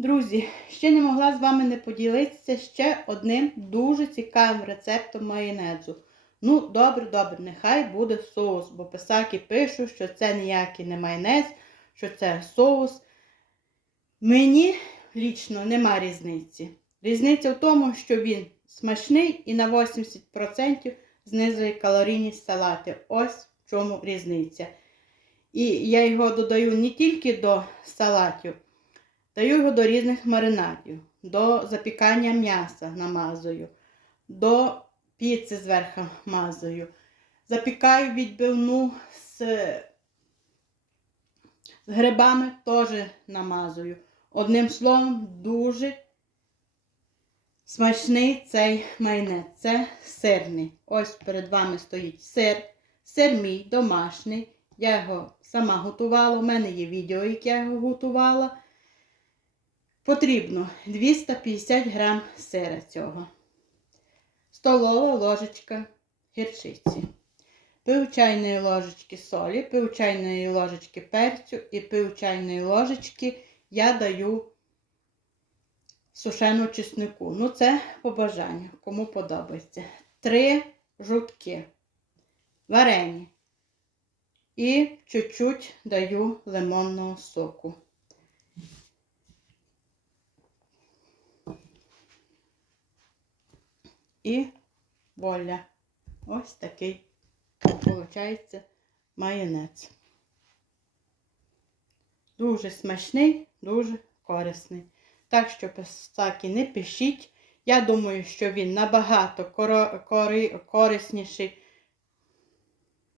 Друзі, ще не могла з вами не поділитися ще одним дуже цікавим рецептом майонезу. Ну, добре, добре, нехай буде соус, бо писаки пишуть, що це ніякий не майонез, що це соус. Мені лічно нема різниці. Різниця в тому, що він смачний і на 80% знизує калорійність салати. Ось в чому різниця. І я його додаю не тільки до салатів, даю його до різних маринадів, до запікання м'яса намазую, до піци зверху мазую. Запікаю відбивну з, з грибами теж намазую. Одним словом, дуже смачний цей майонез. Це сирний. Ось перед вами стоїть сир. Сир мій домашній. Я його сама готувала. У мене є відео, як я його готувала. Потрібно 250 грам сира цього. Столова ложечка гірчиці. Пів чайної ложечки солі, пів чайної ложечки перцю і пів чайної ложечки я даю сушену чеснику. Ну, це по бажанню, кому подобається. Три жовтки варені. І чуть-чуть даю лимонного соку. І воля. Ось такий виходить майонез. Дуже смачний, дуже корисний. Так що писаки не пишіть. Я думаю, що він набагато корисніший